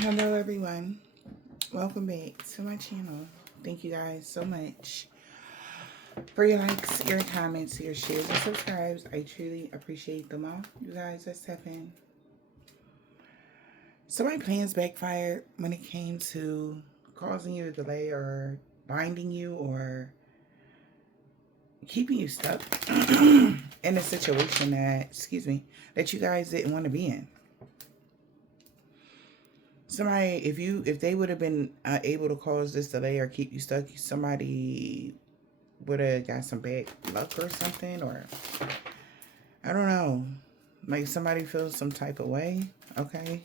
Hello, everyone. Welcome back to my channel. Thank you guys so much for your likes, your comments, your shares, and subscribes. I truly appreciate them all. You guys are stepping. So my plans backfired when it came to causing you to delay or binding you or keeping you stuck in a situation that you guys didn't want to be in. Somebody, if they would have been able to cause this delay or keep you stuck, somebody would have got some bad luck or something, or I don't know. Like somebody feels some type of way. Okay,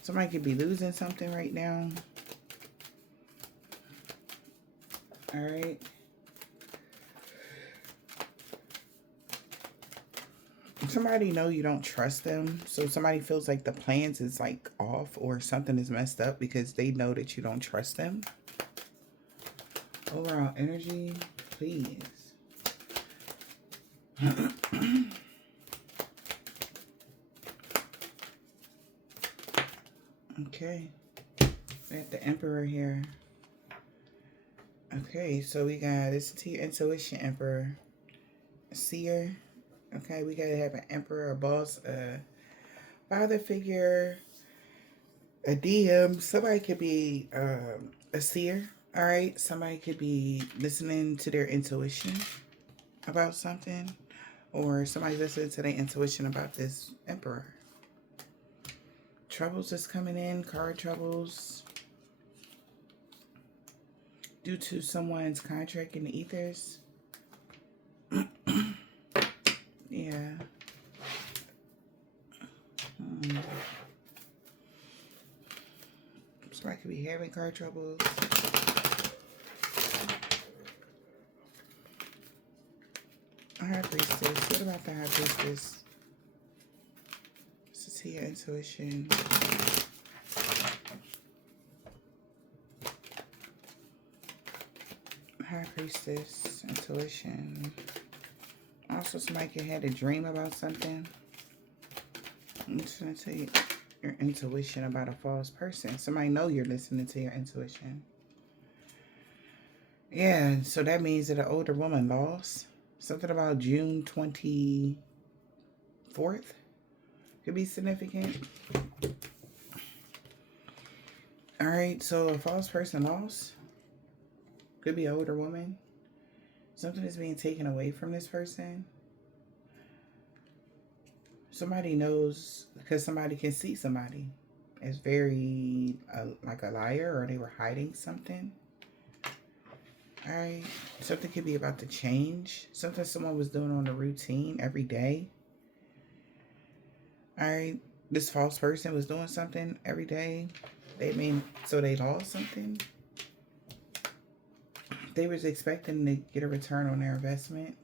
somebody could be losing something right now. All right. Somebody know you don't trust them, so somebody feels like the plans is like off or something is messed up because they know that you don't trust them. Overall energy, please. Okay, we have the Emperor here. Okay, so we got listen to your intuition, Emperor. Seer. Okay, we gotta have an Emperor, a boss, a father figure, a DM. Somebody could be a seer. All right, somebody could be listening to their intuition about something, or somebody listening to their intuition about this Emperor. Troubles is coming in, card troubles due to someone's contract in the ethers. Yeah. Somebody could be having car troubles. High Priestess. What about the High Priestess? This is your intuition. High Priestess, intuition. Also, somebody could have a dream about something. I'm just going to tell you your intuition about a false person. Somebody know you're listening to your intuition. Yeah, so that means that an older woman lost. Something about June 24th could be significant. All right, so a false person lost. Could be an older woman. Something is being taken away from this person. Somebody knows, because somebody can see somebody as very like a liar, or they were hiding something. All right, something could be about to change. Something someone was doing on a routine every day. All right, this false person was doing something every day. So they lost something. They was expecting to get a return on their investment.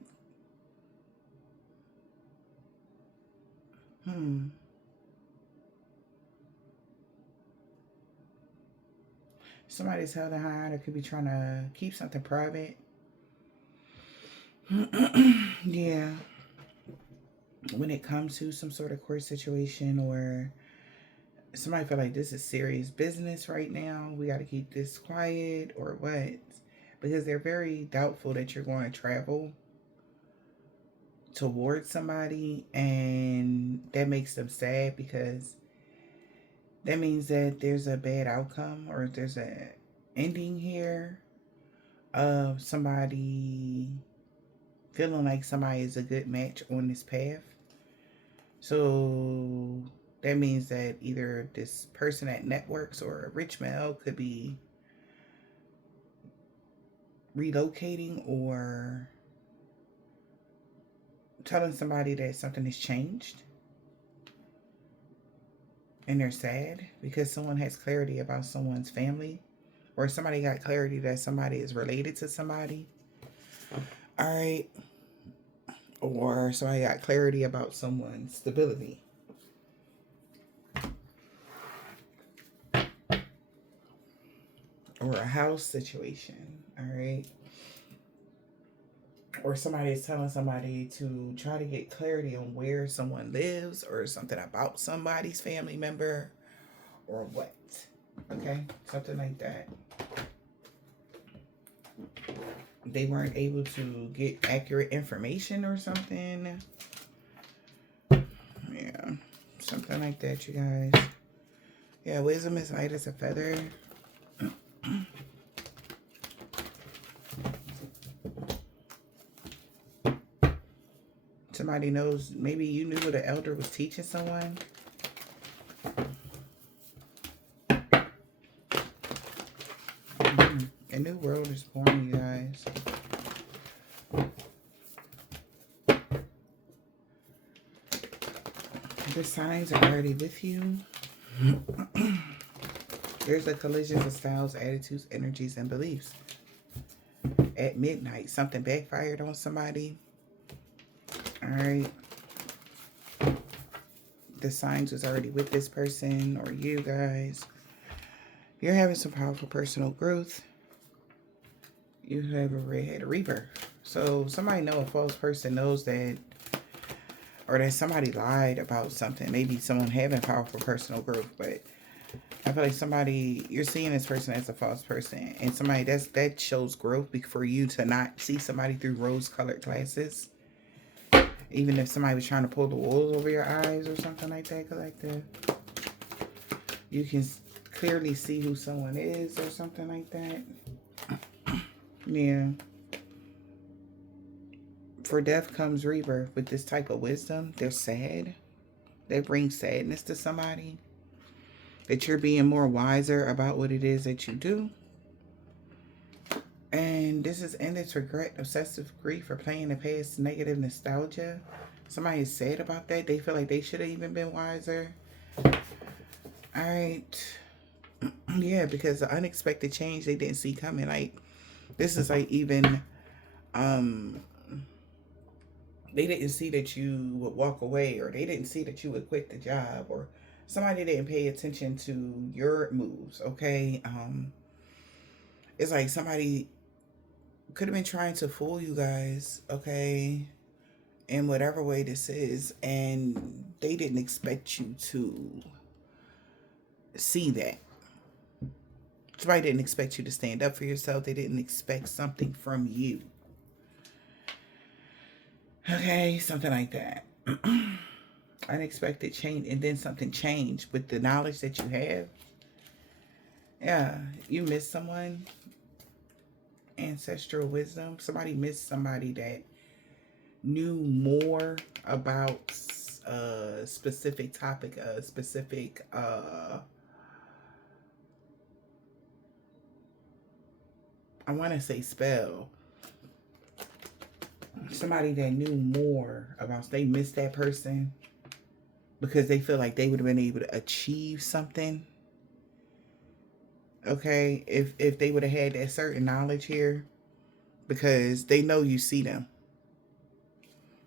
Somebody's held a high. Or could be trying to keep something private. Yeah. When it comes to some sort of court situation, or somebody feel like this is serious business right now, we got to keep this quiet, or what? Because they're very doubtful that you're going to travel towards somebody, and that makes them sad because that means that there's a bad outcome, or there's a ending here of somebody feeling like somebody is a good match on this path. So that means that either this person at networks or a rich male could be relocating or telling somebody that something has changed and they're sad because someone has clarity about someone's family, or somebody got clarity that somebody is related to somebody. All right. Or somebody got clarity about someone's stability. Or a house situation. All right. Or somebody is telling somebody to try to get clarity on where someone lives, or something about somebody's family member, or what. Okay, something like that. They weren't able to get accurate information or something. Yeah, something like that, you guys. Yeah, wisdom is light as a feather. Somebody knows, maybe you knew what an elder was teaching someone. A new world is born, you guys. The signs are already with you. There's a collision of styles, attitudes, energies, and beliefs. At midnight, something backfired on somebody. All right. The signs was already with this person or you guys. You're having some powerful personal growth. You have already had a rebirth. So somebody know, a false person knows that, or that somebody lied about something. Maybe someone having powerful personal growth, but I feel like somebody, you're seeing this person as a false person, and somebody that shows growth for you to not see somebody through rose-colored glasses. Even if somebody was trying to pull the wool over your eyes or something like that, collective, you can clearly see who someone is or something like that. Yeah. For death comes rebirth. With this type of wisdom, they're sad. They bring sadness to somebody. That you're being more wiser about what it is that you do. And this is endless regret, obsessive grief, or playing the past, negative nostalgia. Somebody is sad about that. They feel like they should have even been wiser. Alright. Yeah, because the unexpected change they didn't see coming. Like, this is like even, they didn't see that you would walk away, or they didn't see that you would quit the job, or somebody didn't pay attention to your moves, okay? It's like somebody could have been trying to fool you guys, okay, in whatever way this is, and they didn't expect you to see that. Somebody didn't expect you to stand up for yourself. They didn't expect something from you. Okay, something like that. Unexpected change, and then something changed with the knowledge that you have. Yeah, you missed someone. Ancestral wisdom. Somebody missed somebody that knew more about a specific topic, a specific I want to say spell. Somebody that knew more about, they missed that person because they feel like they would have been able to achieve something. Okay, if they would have had that certain knowledge here, because they know you see them.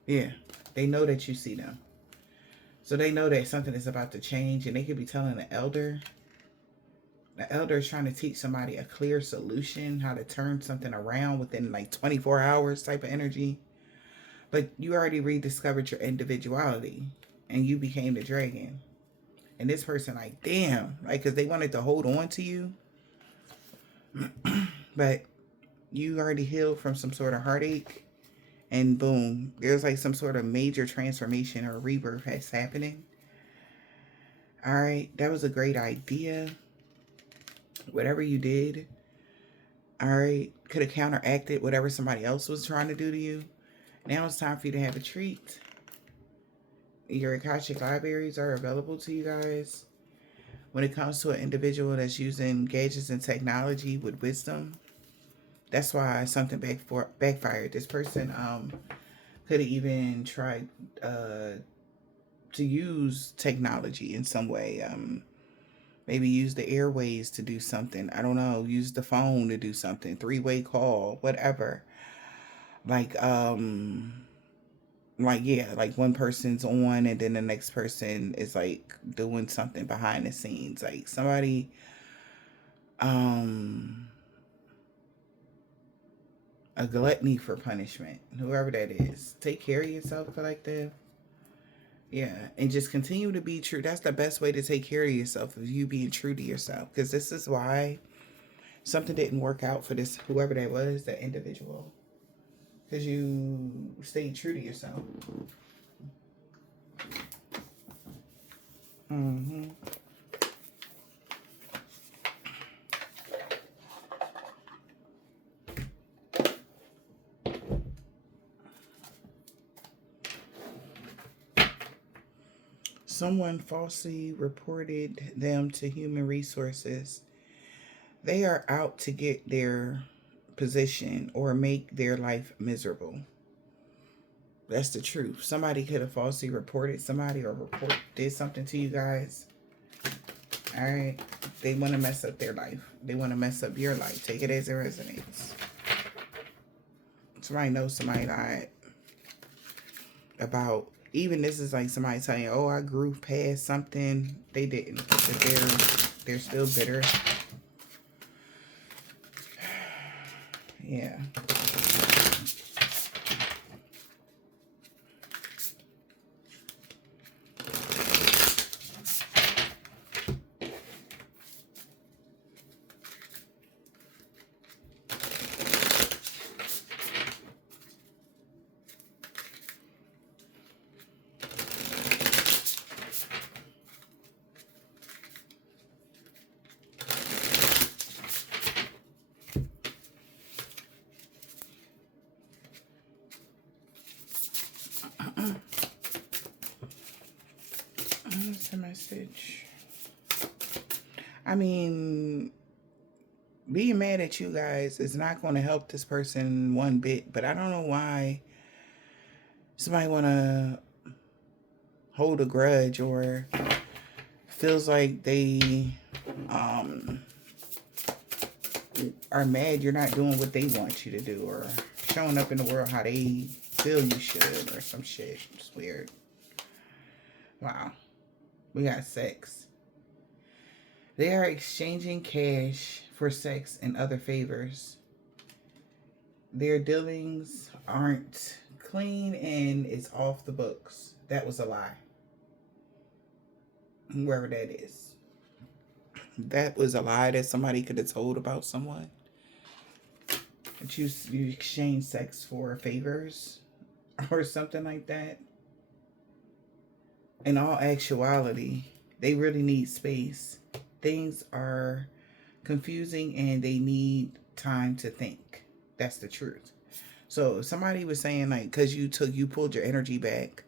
Yeah, they know that you see them. So they know that something is about to change, and they could be telling the elder. The elder is trying to teach somebody a clear solution, how to turn something around within like 24 hours type of energy. But you already rediscovered your individuality, and you became the dragon. And this person, like, damn, like, because they wanted to hold on to you. But you already healed from some sort of heartache, and boom, there's like some sort of major transformation or rebirth that's happening. All right, that was a great idea. Whatever you did, all right, could have counteracted whatever somebody else was trying to do to you. Now it's time for you to have a treat. Your Akashic libraries are available to you guys. When it comes to an individual that's using gadgets and technology with wisdom, that's why something backfired. This person could have even tried to use technology in some way. Maybe use the airways to do something. I don't know. Use the phone to do something. Three-way call, whatever. Like yeah, like one person's on and then the next person is like doing something behind the scenes. Like somebody a gluttony for punishment. Whoever that is. Take care of yourself, collective. Yeah, and just continue to be true. That's the best way to take care of yourself, is you being true to yourself. Because this is why something didn't work out for this, whoever that was, that individual. Because you stayed true to yourself. Mm-hmm. Someone falsely reported them to human resources. They are out to get their position or make their life miserable. That's the truth. Somebody could have falsely reported somebody or did something to you guys. All right. They want to mess up their life. They want to mess up your life. Take it as it resonates. Somebody knows somebody lied about, even this is like somebody telling you, oh, I grew past something. They didn't. But they're still bitter. Yeah. What's the message? I mean, being mad at you guys is not going to help this person one bit, but I don't know why somebody want to hold a grudge or feels like they um, are mad you're not doing what they want you to do or showing up in the world how they feel you should or some shit. It's weird. Wow. We got sex. They are exchanging cash for sex and other favors. Their dealings aren't clean and it's off the books. That was a lie. Whoever that is. That was a lie that somebody could have told about someone. That you exchange sex for favors or something like that. In all actuality, they really need space. Things are confusing and they need time to think. That's the truth. So if somebody was saying like, because you pulled your energy back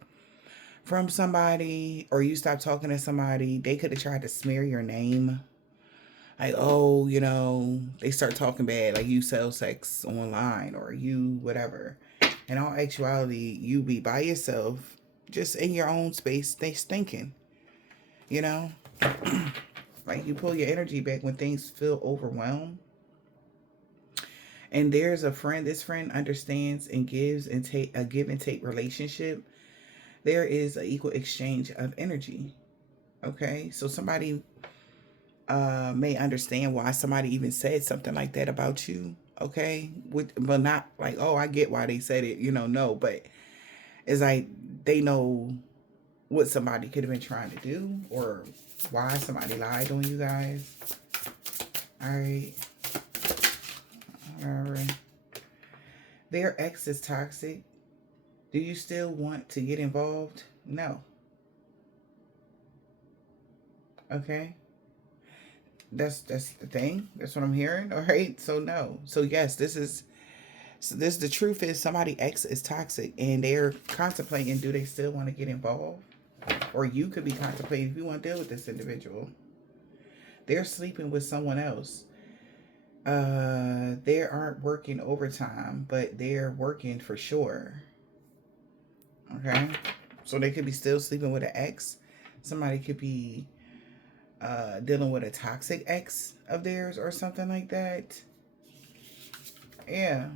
from somebody or you stopped talking to somebody, they could have tried to smear your name. Like, oh, they start talking bad, like you sell sex online or you whatever. In all actuality, you be by yourself, just in your own space, they thinking, you know? Like you pull your energy back when things feel overwhelmed. And there's a friend, this friend understands and gives and take a give and take relationship. There is an equal exchange of energy. Okay. So somebody may understand why somebody even said something like that about you. Okay. But not like, oh, I get why they said it, no, but it's like they know what somebody could have been trying to do or why somebody lied on you guys. All right. All right. Their ex is toxic. Do you still want to get involved? No. Okay. That's the thing. That's what I'm hearing. All right. So no. So yes, this the truth is somebody ex is toxic and they're contemplating, do they still want to get involved? Or you could be contemplating if you want to deal with this individual. They're sleeping with someone else. They aren't working overtime, but they're working for sure. Okay. So they could be still sleeping with an ex. Somebody could be dealing with a toxic ex of theirs or something like that. Yeah.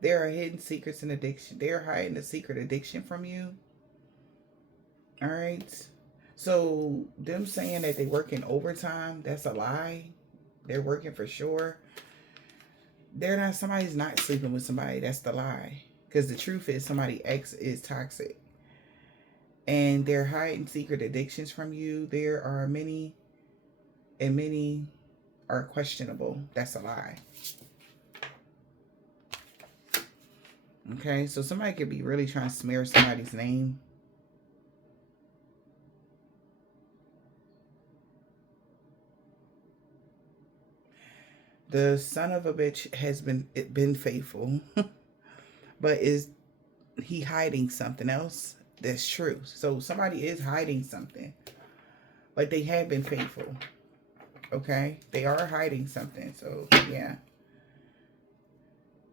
There are hidden secrets and addiction. They're hiding a secret addiction from you. All right. So them saying that they work in overtime, that's a lie. They're working for sure. They're not. Somebody's not sleeping with somebody. That's the lie. Because the truth is, somebody ex is toxic. and they're hiding secret addictions from you. There are many, and many are questionable. That's a lie. Okay, so somebody could be really trying to smear somebody's name. The son of a bitch has been faithful, but is he hiding something else? That's true. So somebody is hiding something, but they have been faithful. Okay, they are hiding something. So yeah,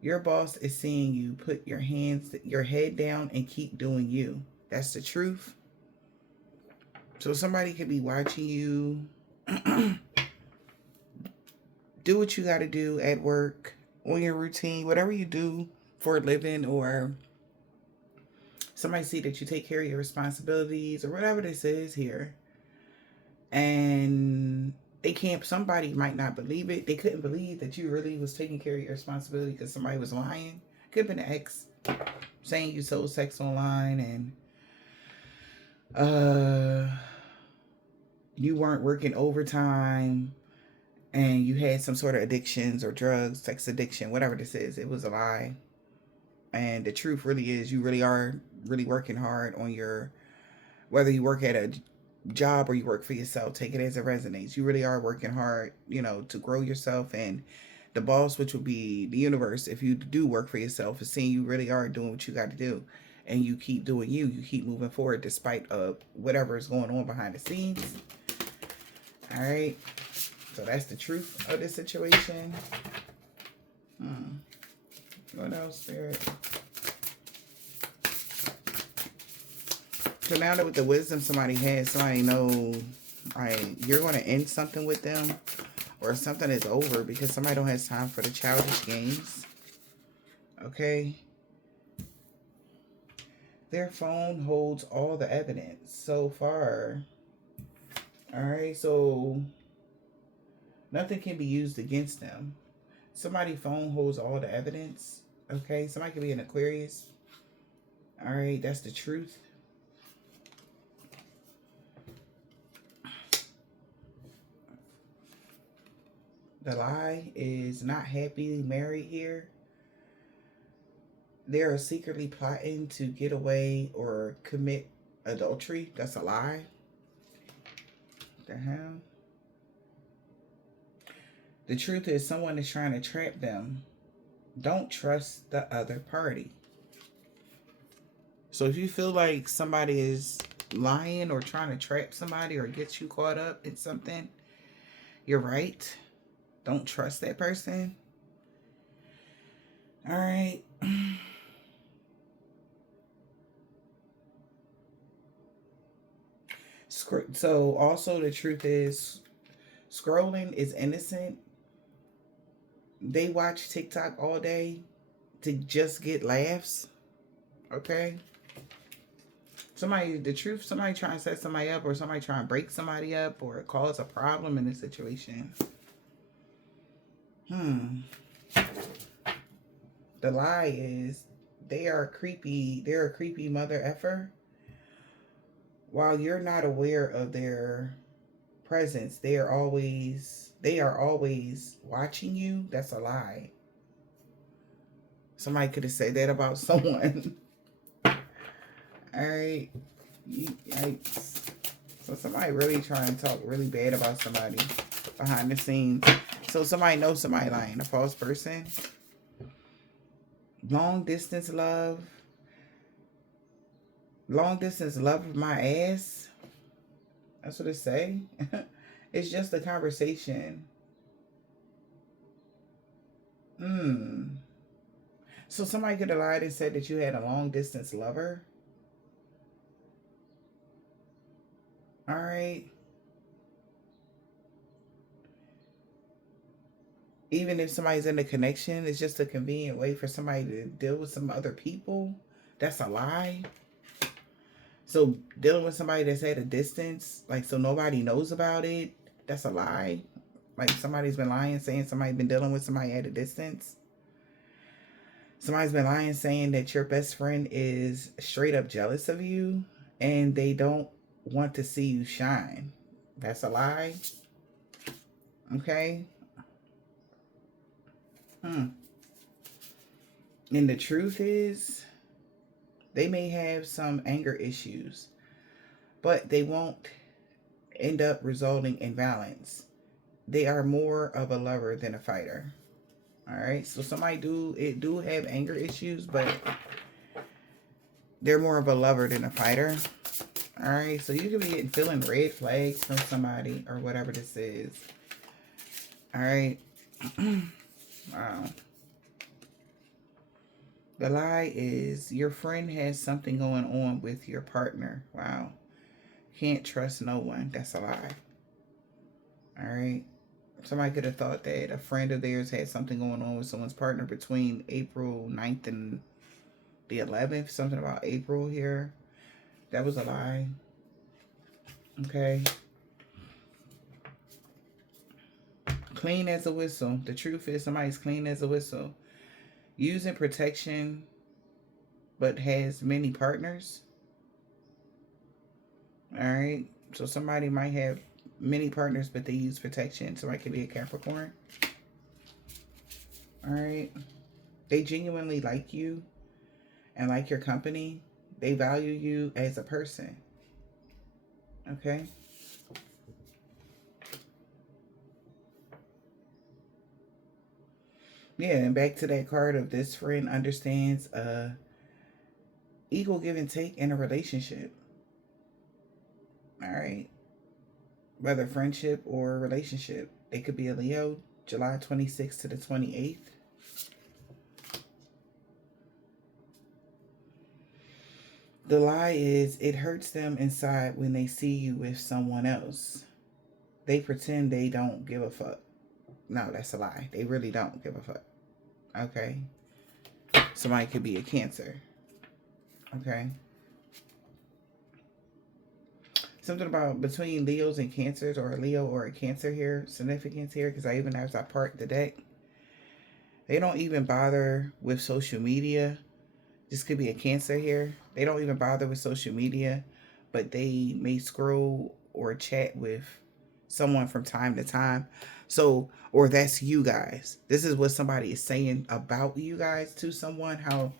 your boss is seeing you put your head down and keep doing you. That's the truth. So somebody could be watching you do what you got to do at work, on your routine, whatever you do for a living, or somebody see that you take care of your responsibilities or whatever this is here. And they can't, somebody might not believe it. They couldn't believe that you really was taking care of your responsibility because somebody was lying. Could have been an ex saying you sold sex online and you weren't working overtime and you had some sort of addictions or drugs, sex addiction, whatever this is. It was a lie. And the truth really is you really are really working hard on your, whether you work at a job or you work for yourself, take it as it resonates. You really are working hard, to grow yourself. And the boss, which would be the universe, if you do work for yourself, is seeing you really are doing what you got to do. And you keep doing you. You keep moving forward despite of whatever is going on behind the scenes. All right. So that's the truth of this situation. What else, Spirit? So now that with the wisdom somebody has, somebody know, you're going to end something with them, or something is over because somebody don't have time for the childish games. Okay. Their phone holds all the evidence so far. All right. So nothing can be used against them. Somebody's phone holds all the evidence. Okay. Somebody could be an Aquarius. All right. That's the truth. The lie is not happily married here. They are secretly plotting to get away or commit adultery. That's a lie. What the hell? The truth is someone is trying to trap them. Don't trust the other party. So if you feel like somebody is lying or trying to trap somebody or get you caught up in something, you're right. Don't trust that person. All right. So also the truth is scrolling is innocent. They watch TikTok all day to just get laughs. Okay. The truth, somebody trying to set somebody up, or somebody trying to break somebody up or cause a problem in a situation. The lie is they are creepy. They're a creepy mother effer. While you're not aware of their presence, they are always watching you. That's a lie. Somebody could have said that about someone. All right. Yikes. So somebody really trying to talk really bad about somebody behind the scenes. So somebody knows somebody lying. A false person. Long distance love. Long distance love of my ass. That's what it say. It's just a conversation. So somebody could have lied and said that you had a long distance lover. All right. Even if somebody's in a connection, it's just a convenient way for somebody to deal with some other people. That's a lie. So dealing with somebody that's at a distance, like so nobody knows about it, that's a lie. Like somebody's been lying saying somebody's been dealing with somebody at a distance. Somebody's been lying saying that your best friend is straight up jealous of you and they don't want to see you shine. That's a lie. Okay. And the truth is, they may have some anger issues, but they won't end up resulting in violence. They are more of a lover than a fighter. All right. So somebody do have anger issues, but they're more of a lover than a fighter. All right. So you could be feeling red flags from somebody or whatever this is. All right. Wow. The lie is your friend has something going on with your partner. Wow. Can't trust no one. That's a lie. All right. Somebody could have thought that a friend of theirs had something going on with someone's partner between April 9th and the 11th. Something about April here. That was a lie. Okay. Clean as a whistle. The truth is somebody's clean as a whistle. Using protection but has many partners. All right. So somebody might have many partners, but they use protection. Somebody could be a Capricorn. All right. They genuinely like you and like your company. They value you as a person. Okay. Yeah, and back to that card of this friend understands equal give and take in a relationship. All right. Whether friendship or relationship. They could be a Leo, July 26th to the 28th. The lie is it hurts them inside when they see you with someone else. They pretend they don't give a fuck. No, that's a lie. They really don't give a fuck. Okay. Somebody could be a Cancer. Okay. Something about between Leos and Cancers, or a Leo or a Cancer here, significance here, because I even as I part the deck, they don't even bother with social media. This could be a Cancer here. They don't even bother with social media, but they may scroll or chat with someone from time to time. So, or that's you guys. This is what somebody is saying about you guys to someone. How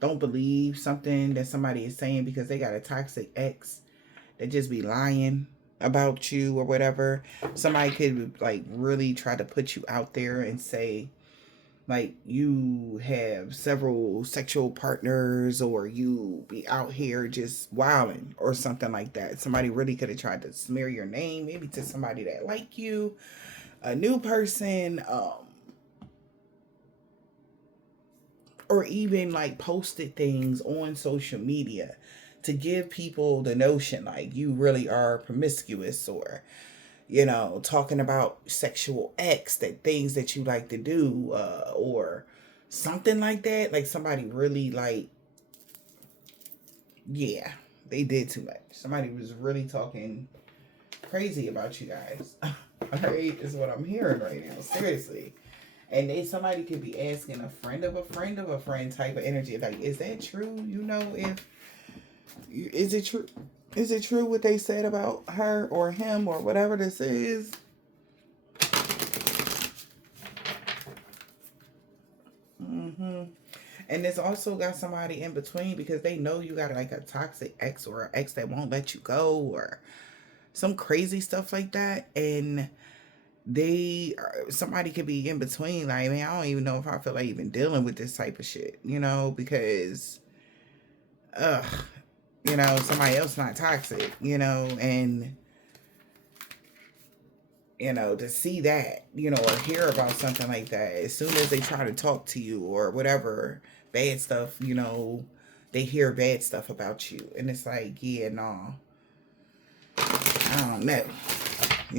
don't believe something that somebody is saying because they got a toxic ex that just be lying about you or whatever. Somebody could like really try to put you out there and say like you have several sexual partners, or you be out here just wilding or something like that. Somebody really could have tried to smear your name, maybe to somebody that like you, a new person, or even like posted things on social media to give people the notion like you really are promiscuous, or talking about sexual acts, that things that you like to do, or something like that. Like somebody really like, yeah, they did too much. Somebody was really talking crazy about you guys. All right, is what I'm hearing right now. Seriously. And somebody could be asking a friend of a friend of a friend type of energy. Like, is that true? Is it true? Is it true what they said about her or him or whatever this is? And it's also got somebody in between because they know you got like a toxic ex or an ex that won't let you go or some crazy stuff like that. And somebody could be in between. Like, man, I don't even know if I feel like even dealing with this type of shit, because, ugh, somebody else not toxic, and to see that, or hear about something like that, as soon as they try to talk to you or whatever, bad stuff, they hear bad stuff about you. And it's like, yeah, no, I don't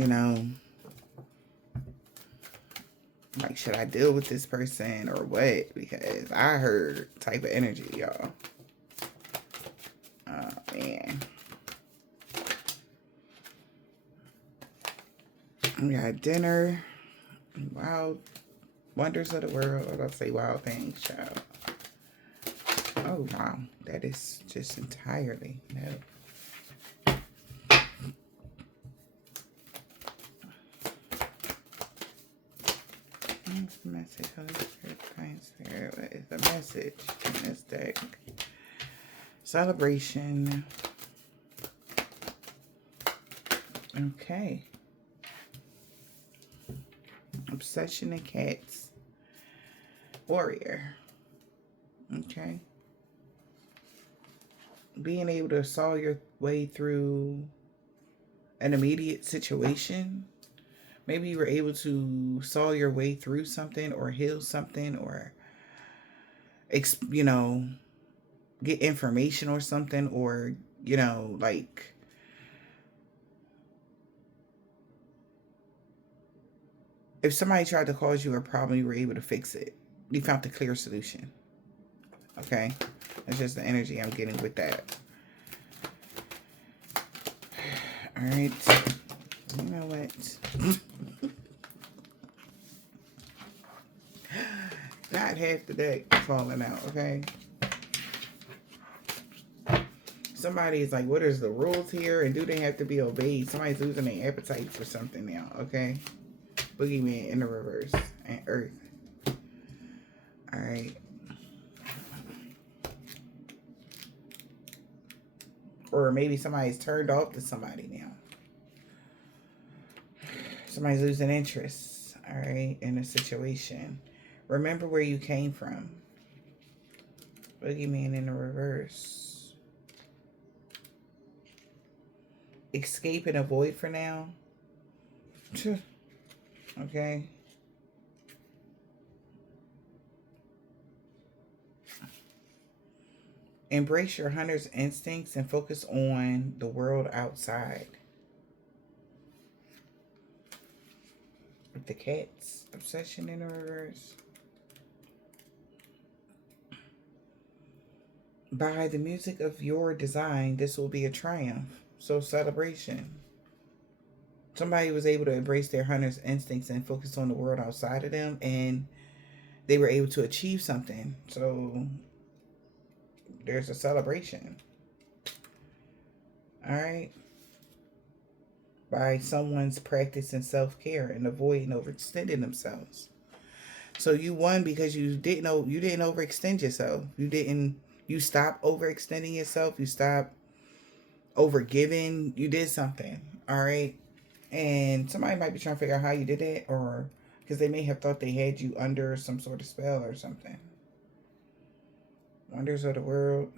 know, like, should I deal with this person or what? Because I heard type of energy, y'all. Oh, man. We got dinner. Wild wonders of the world. I was about to say wild things, child. Oh, wow. That is just entirely no. What's the message? Holy Spirit, Divine Spirit. What is the message in this deck? Celebration. Okay. Obsession and cats. Warrior. Okay. Being able to saw your way through an immediate situation. Maybe you were able to saw your way through something or heal something or, you know, get information or something, or, you know, like, if somebody tried to cause you a problem, you were able to fix it. You found the clear solution. Okay? That's just the energy I'm getting with that. All right. You know what? Not half the deck falling out, okay? Somebody is like, what is the rules here? And do they have to be obeyed? Somebody's losing their appetite for something now, okay? Boogeyman in the reverse. And Earth. Alright. Or maybe somebody's turned off to somebody now. Somebody's losing interest, alright, in a situation. Remember where you came from. Boogeyman in the reverse. Escape and avoid for now. Okay. Embrace your hunter's instincts and focus on the world outside. With the cats. Obsession in the reverse. By the music of your design, this will be a triumph. So celebration. Somebody was able to embrace their hunter's instincts and focus on the world outside of them, and they were able to achieve something. So there's a celebration. All right. By someone's practicing self-care and avoiding overextending themselves. So you won because you didn't overextend yourself. You stopped overextending yourself. You stopped overgiving. You did something. All right. And somebody might be trying to figure out how you did that, or because they may have thought they had you under some sort of spell or something. Wonders of the world.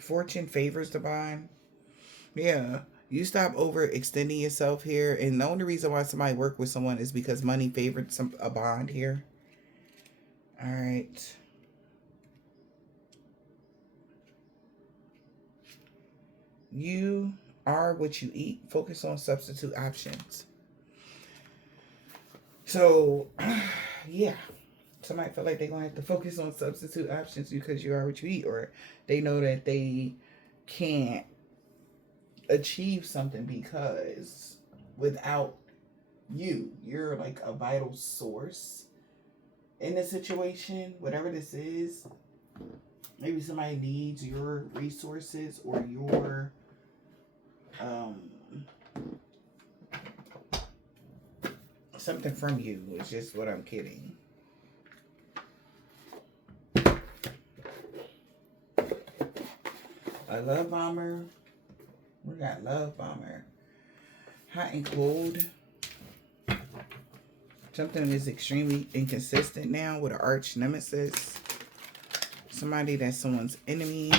Fortune favors divine. Yeah. You stop overextending yourself here. And the only reason why somebody worked with someone is because money favored a bond here. All right. You are what you eat. Focus on substitute options. So, yeah. Somebody feel like they're going to have to focus on substitute options because you are what you eat. Or they know that they can't achieve something because without you're like a vital source in the situation. Whatever this is, maybe somebody needs your resources or your something from you. It's just what I'm kidding. A love bomber. We got love bomber. Hot and cold. Something is extremely inconsistent now with an arch nemesis. Somebody that's someone's enemy.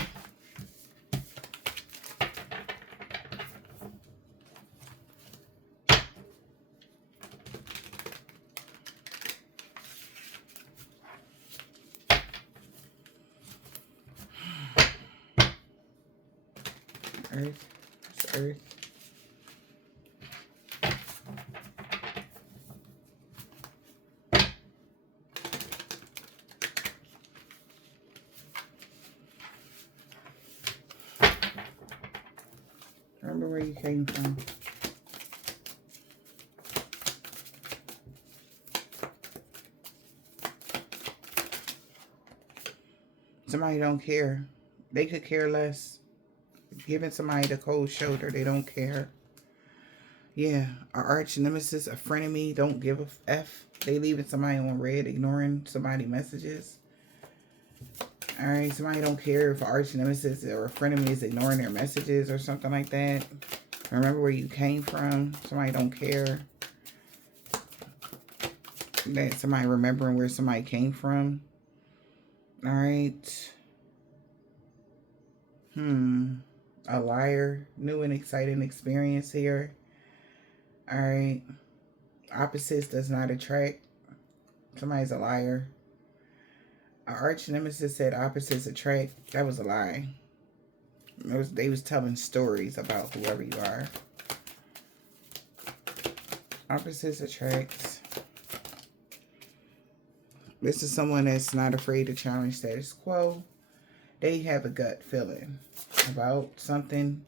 Earth. It's Earth. Remember where you came from. Somebody don't care. They could care less. Giving somebody the cold shoulder, they don't care. Yeah, our arch nemesis, a frenemy, don't give a F. They leaving somebody on red, ignoring somebody messages. All right, somebody don't care if an arch nemesis or a frenemy is ignoring their messages or something like that. Remember where you came from. Somebody don't care that somebody remembering where somebody came from. All right. A liar. New and exciting experience here. All right. Opposites does not attract. Somebody's a liar. Our arch nemesis said opposites attract. That was a lie. They was telling stories about whoever you are. Opposites attract. This is someone that's not afraid to challenge status quo. They have a gut feeling about something.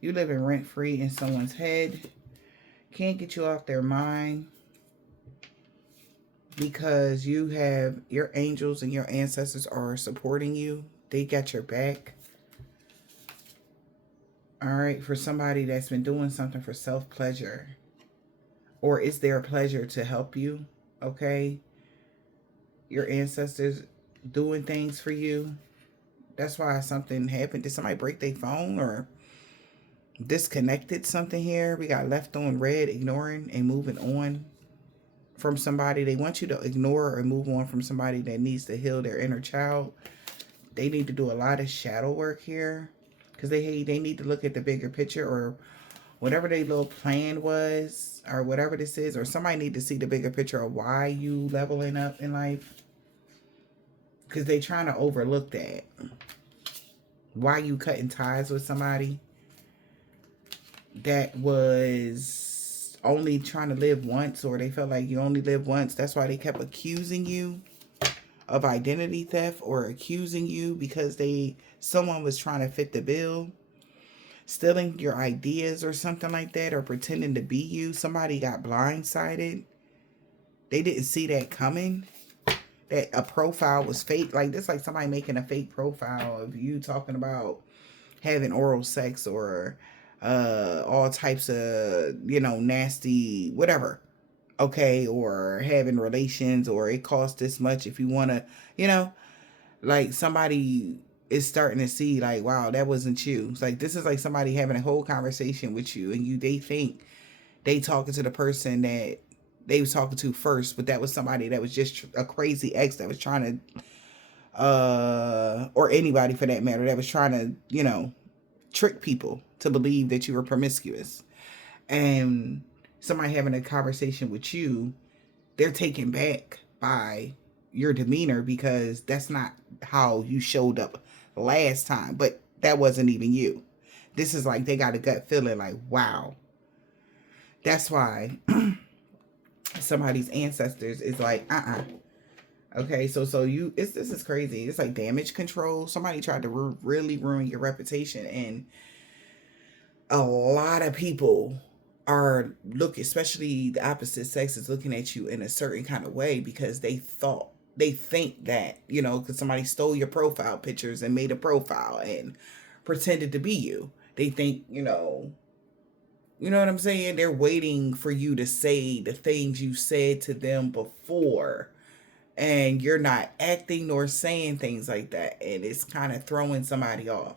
You living rent free in someone's head. Can't get you off their mind because you have your angels and your ancestors are supporting you. They got your back. All right, for somebody that's been doing something for self-pleasure, or it's their pleasure to help you, okay? Your ancestors doing things for you. That's why something happened. Did somebody break their phone or disconnected something here? We got left on red, ignoring and moving on from somebody. They want you to ignore or move on from somebody that needs to heal their inner child. They need to do a lot of shadow work here because they need to look at the bigger picture, or whatever their little plan was, or whatever this is, or somebody need to see the bigger picture of why you leveling up in life, because they trying to overlook that. Why you cutting ties with somebody that was only trying to live once, or they felt like you only live once. That's why they kept accusing you of identity theft, or accusing you because someone was trying to fit the bill, stealing your ideas or something like that, or pretending to be you. Somebody got blindsided. They didn't see that coming. That a profile was fake. Like this, like somebody making a fake profile of you talking about having oral sex, or all types of, nasty whatever, okay, or having relations, or it costs this much if you want to, like somebody is starting to see like, wow, that wasn't you. It's like this is like somebody having a whole conversation with you, and they think they talking to the person that they was talking to first, but that was somebody that was just a crazy ex that was trying to or anybody for that matter that was trying to, trick people to believe that you were promiscuous. And somebody having a conversation with you, they're taken back by your demeanor because that's not how you showed up last time, but that wasn't even you. This is like they got a gut feeling like, wow. That's why somebody's ancestors is like, okay, so this is crazy. It's like damage control. Somebody tried to really ruin your reputation, and a lot of people especially the opposite sex is looking at you in a certain kind of way because they think that, because somebody stole your profile pictures and made a profile and pretended to be you. They think, what I'm saying? They're waiting for you to say the things you said to them before, and you're not acting nor saying things like that, and it's kind of throwing somebody off.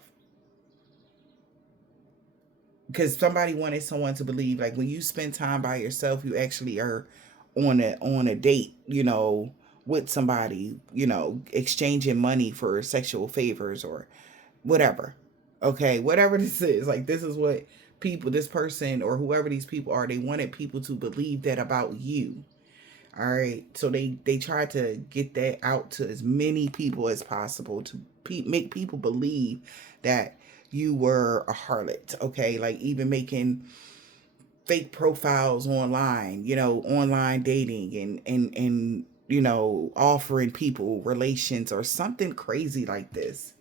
Because somebody wanted someone to believe like when you spend time by yourself, you actually are on a date, with somebody, exchanging money for sexual favors or whatever. Okay, whatever this is, like this is what this person or whoever these people are, they wanted people to believe that about you. All right, so they tried to get that out to as many people as possible to make people believe that you were a harlot. Okay, like even making fake profiles online, online dating, and offering people relations or something crazy like this.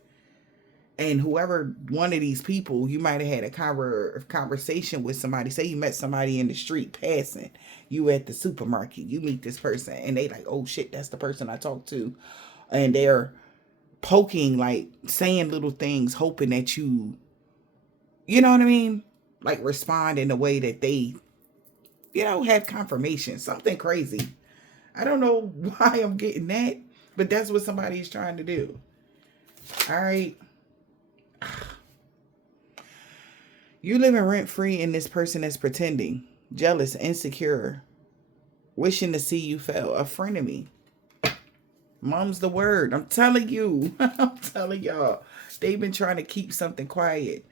And whoever one of these people, you might have had a conversation with somebody. Say you met somebody in the street passing, you at the supermarket, you meet this person, and they like, oh shit, that's the person I talked to, and they're poking, like saying little things, hoping that you know what I mean, like respond in a way that they have confirmation. Something crazy. I don't know why I'm getting that, but that's what somebody's trying to do. All right. You living rent free in this person that's pretending, jealous, insecure, wishing to see you fail. A frenemy. Mom's the word. I'm telling you. I'm telling y'all. They've been trying to keep something quiet.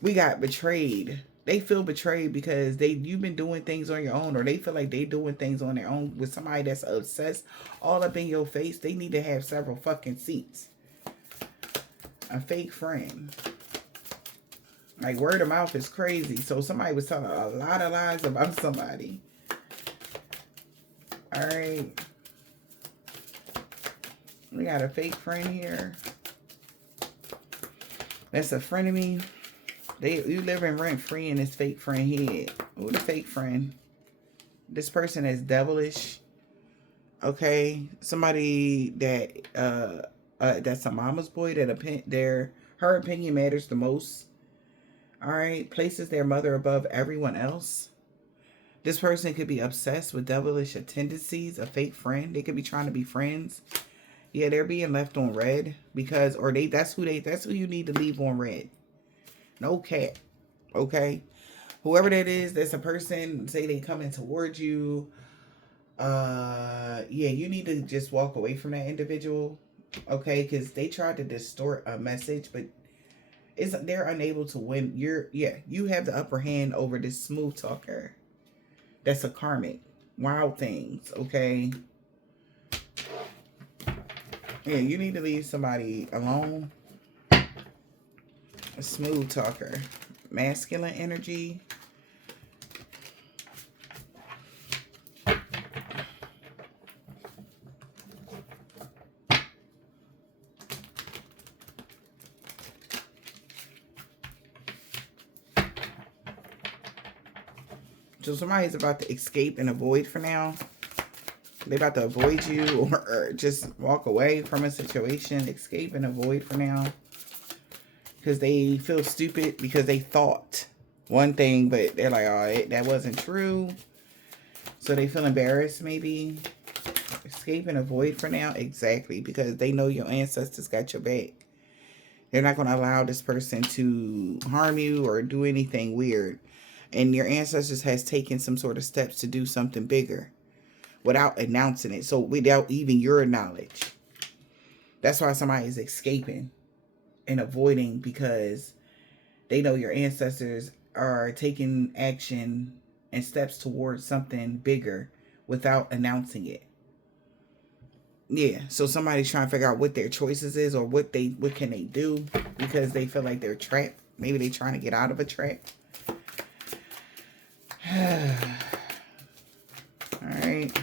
We got betrayed. They feel betrayed because you've been doing things on your own, or they feel like they doing things on their own with somebody that's obsessed all up in your face. They need to have several fucking seats. A fake friend. Like, word of mouth is crazy. So somebody was telling a lot of lies about somebody. All right. We got a fake friend here. That's a frenemy. You living rent free in this fake friend head. Who the fake friend? This person is devilish. Okay, somebody that that's a mama's boy that her opinion matters the most. All right, places their mother above everyone else. This person could be obsessed with devilish tendencies. A fake friend. They could be trying to be friends. Yeah, they're being left on red because, that's who you need to leave on red. No cat. Okay. Whoever that is, that's a person, say they coming towards you. Yeah, you need to just walk away from that individual. Okay, because they tried to distort a message, but they're unable to win. You have the upper hand over this smooth talker. That's a karmic. Wild things, okay? Yeah, you need to leave somebody alone. A smooth talker. Masculine energy. So somebody's about to escape and avoid for now. They're about to avoid you or just walk away from a situation. Escape and avoid for now. Because they feel stupid because they thought one thing, but they're like, oh, that wasn't true. So they feel embarrassed maybe. Escape and avoid for now. Exactly. Because they know your ancestors got your back. They're not going to allow this person to harm you or do anything weird. And your ancestors has taken some sort of steps to do something bigger without announcing it. So without even your knowledge. That's why somebody is escaping and avoiding, because they know your ancestors are taking action and steps towards something bigger without announcing it. Yeah, so somebody's trying to figure out what their choices is or what can they do because they feel like they're trapped. Maybe they're trying to get out of a trap. Alright.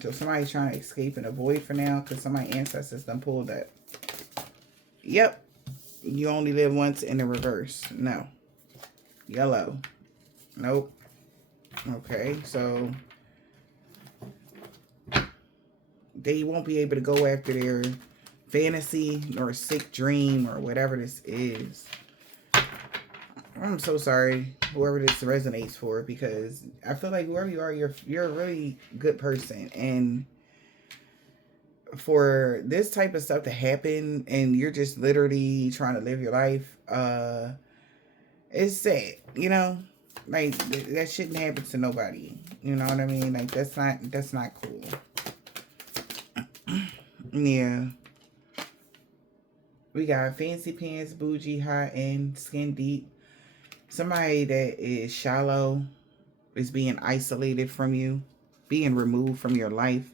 So somebody's trying to escape and avoid for now because somebody's ancestors done pulled up. Yep. You only live once in the reverse. No. Yellow. Nope. Okay, so they won't be able to go after their fantasy or sick dream or whatever this is. I'm so sorry, whoever this resonates for, because I feel like whoever you are, you're a really good person, and for this type of stuff to happen and you're just literally trying to live your life, it's sad, like that shouldn't happen to nobody, you know what I mean? Like that's not cool. Yeah, we got fancy pants, bougie, high end, skin deep. Somebody that is shallow is being isolated from you, being removed from your life,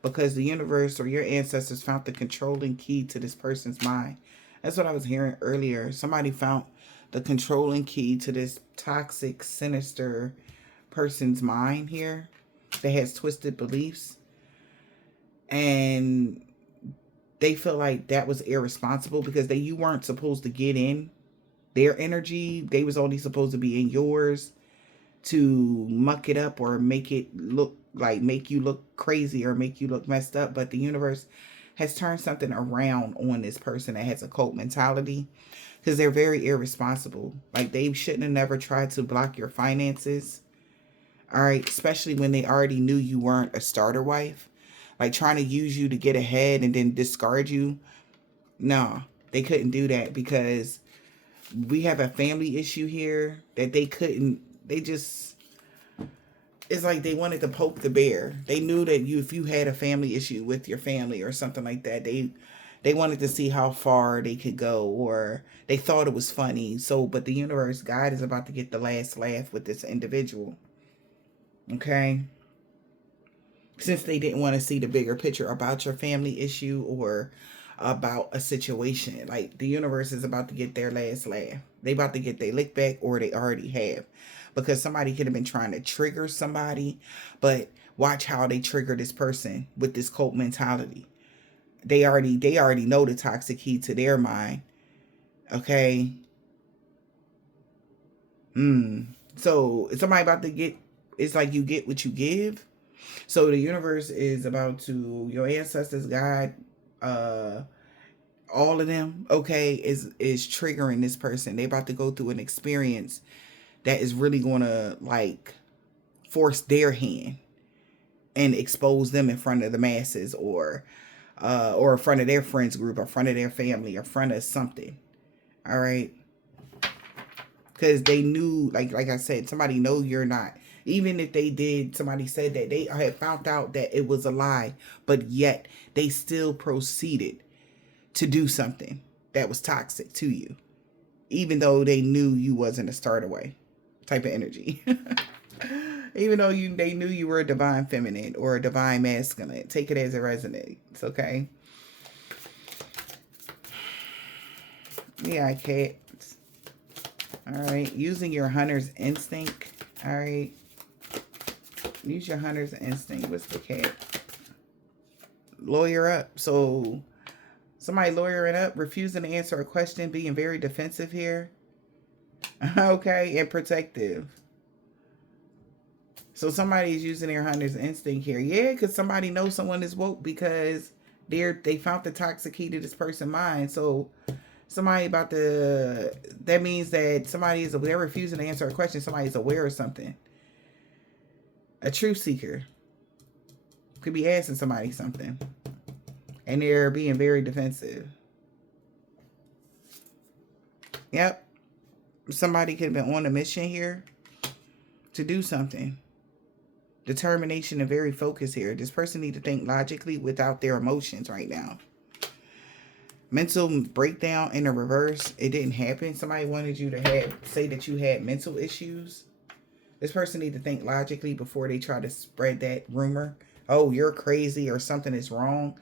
because the universe or your ancestors found the controlling key to this person's mind. That's what I was hearing earlier. Somebody found the controlling key to this toxic, sinister person's mind here that has twisted beliefs. And they feel like that was irresponsible because you weren't supposed to get in their energy. They was only supposed to be in yours to muck it up or make it look like, make you look crazy or make you look messed up. But the universe has turned something around on this person that has a cult mentality, because they're very irresponsible. Like, they shouldn't have never tried to block your finances. All right, especially when they already knew you weren't a starter wife. Like, trying to use you to get ahead and then discard you. No, they couldn't do that, because we have a family issue here that they couldn't. They just, it's like they wanted to poke the bear. They knew that if you had a family issue with your family or something like that, they wanted to see how far they could go, or they thought it was funny. So, but the universe, God is about to get the last laugh with this individual. Okay? Since they didn't want to see the bigger picture about your family issue or about a situation. Like, the universe is about to get their last laugh. They about to get their lick back, or they already have. Because somebody could have been trying to trigger somebody, but watch how they trigger this person with this cult mentality. They already know the toxic key to their mind. Okay. So somebody about to get, it's like you get what you give. So the universe is about to, your ancestors, God, all of them, okay, is triggering this person. They about to go through an experience that is really going to, like, force their hand and expose them in front of the masses, or in front of their friends group, or in front of their family, or in front of something. All right. Because they knew, like I said, somebody know you're not. Even if they did, somebody said that they had found out that it was a lie, but yet they still proceeded to do something that was toxic to you, even though they knew you wasn't a start away type of energy. Even though they knew you were a divine feminine or a divine masculine. Take it as it resonates, okay? Yeah, cats. All right, using your hunter's instinct. All right, use your hunter's instinct. What's the cat? Lawyer up. So somebody lawyering up, refusing to answer a question, being very defensive here. Okay, and protective. So somebody is using their hunter's instinct here. Yeah, because somebody knows someone is woke, because they found the toxic key to this person's mind. So somebody about to, that means that somebody is, they're refusing to answer a question. Somebody's aware of something. A truth seeker could be asking somebody something, and they're being very defensive. Yep. Somebody could have been on a mission here to do something. Determination and very focused here. This person needs to think logically without their emotions right now. Mental breakdown in the reverse. It didn't happen. Somebody wanted you to say that you had mental issues. This person needs to think logically before they try to spread that rumor. Oh, you're crazy, or something is wrong.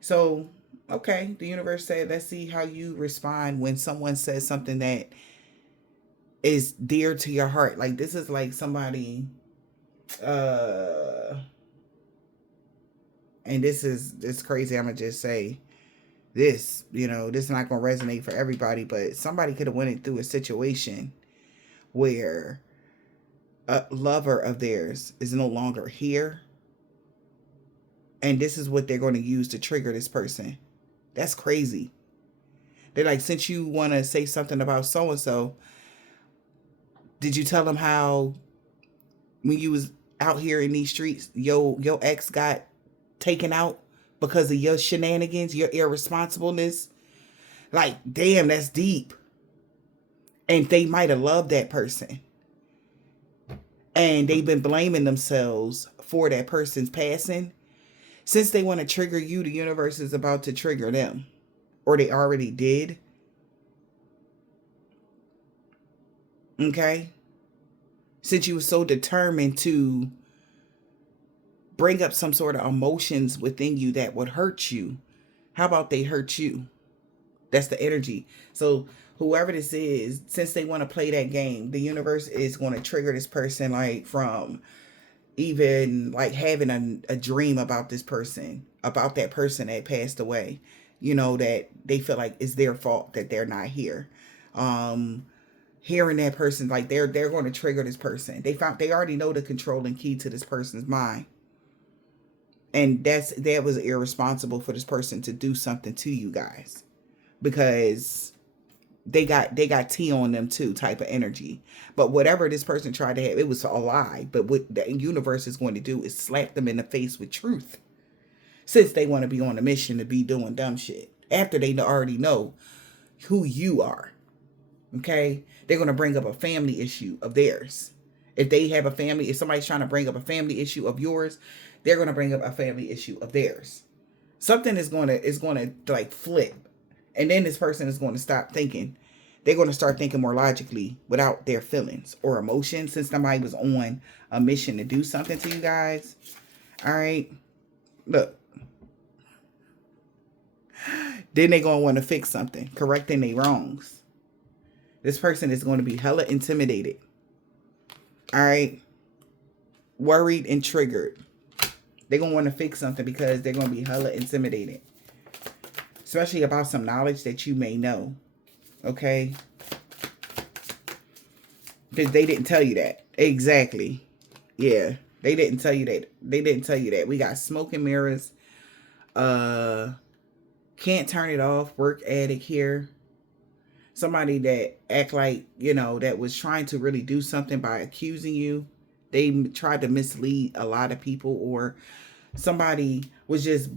So, okay, the universe said, let's see how you respond when someone says something that is dear to your heart. Like, this is like somebody, and it's crazy. I'm gonna just say this, this is not gonna resonate for everybody, but somebody could have went through a situation where a lover of theirs is no longer here, and this is what they're going to use to trigger this person. That's crazy. They're like, since you want to say something about so and so, did you tell them how when you was out here in these streets, your ex got taken out because of your shenanigans, your irresponsibleness? Like, damn, that's deep. And they might have loved that person, and they've been blaming themselves for that person's passing. Since they want to trigger you, the universe is about to trigger them, or they already did. Okay? Since you were so determined to bring up some sort of emotions within you that would hurt you, how about they hurt you? That's the energy. So whoever this is, since they want to play that game, the universe is going to trigger this person, like, from even like having a dream about this person, about that person that passed away, that they feel like it's their fault that they're not here. Hearing that person, like, they're going to trigger this person. They already know the controlling key to this person's mind. And that was irresponsible for this person to do something to you guys, because they got tea on them too, type of energy. But whatever this person tried to have, it was a lie. But what the universe is going to do is slap them in the face with truth, since they want to be on a mission to be doing dumb shit after they already know who you are. Okay, they're going to bring up a family issue of theirs. If they have a family, if somebody's trying to bring up a family issue of yours, they're going to bring up a family issue of theirs. Something is going to like flip, and then this person is going to stop thinking. They're going to start thinking more logically without their feelings or emotions, since somebody was on a mission to do something to you guys. All right, look. Then they're going to want to fix something, correcting their wrongs. This person is going to be hella intimidated. All right. Worried and triggered. They're going to want to fix something because they're going to be hella intimidated. Especially about some knowledge that you may know. Okay. Because they didn't tell you that. Exactly. Yeah. They didn't tell you that. They didn't tell you that. We got smoke and mirrors. Can't turn it off. Work addict here. Somebody that act like, that was trying to really do something by accusing you. They tried to mislead a lot of people, or somebody was just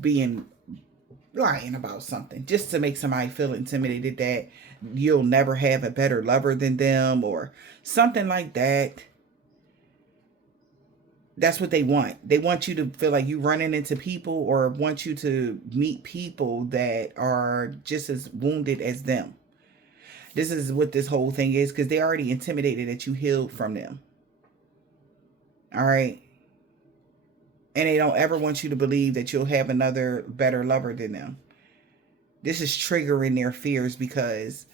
lying about something just to make somebody feel intimidated that you'll never have a better lover than them or something like that. That's what they want. They want you to feel like you running into people, or want you to meet people that are just as wounded as them. This is what this whole thing is, because they already intimidated that you healed from them. All right. And they don't ever want you to believe that you'll have another better lover than them. This is triggering their fears, because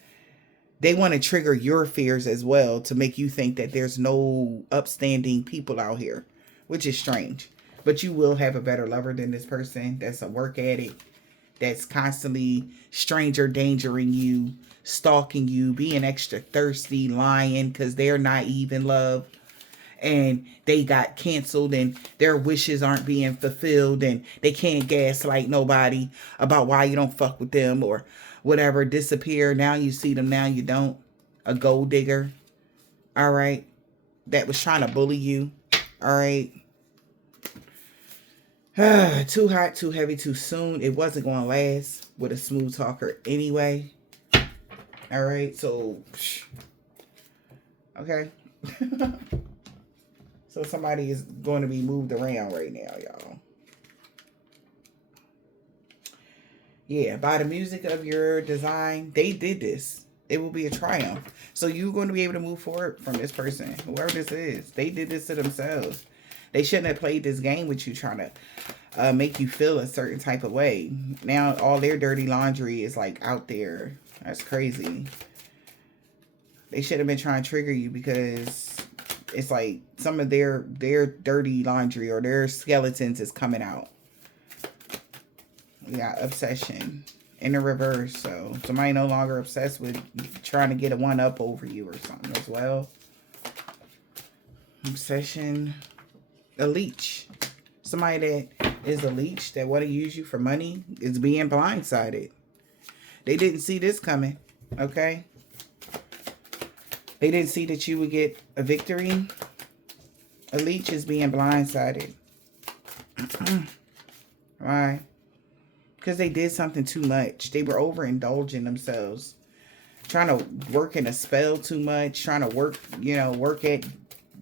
they want to trigger your fears as well to make you think that there's no upstanding people out here, which is strange. But you will have a better lover than this person that's a work addict, that's constantly stranger dangering you, stalking you, being extra thirsty, lying because they're naive in love and they got canceled and their wishes aren't being fulfilled, and they can't gaslight nobody about why you don't fuck with them or whatever. Disappear. Now you see them, now you don't. A gold digger. All right. That was trying to bully you. All right. Too hot, too heavy, too soon. It wasn't going to last with a smooth talker anyway. All right. So, okay. So somebody is going to be moved around right now, y'all. Yeah, by the music of your design, they did this. It will be a triumph. So you're going to be able to move forward from this person, whoever this is. They did this to themselves. They shouldn't have played this game with you, trying to make you feel a certain type of way. Now all their dirty laundry is like out there. That's crazy. They should have been trying to trigger you, because it's like some of their dirty laundry or their skeletons is coming out. We got obsession in the reverse. So somebody no longer obsessed with trying to get a one up over you or something as well. Obsession. A leech. Somebody that is a leech that want to use you for money is being blindsided. They didn't see this coming. Okay. They didn't see that you would get a victory. A leech is being blindsided. Why? Because they did something too much. They were overindulging themselves. Trying to work in a spell too much. Trying to work at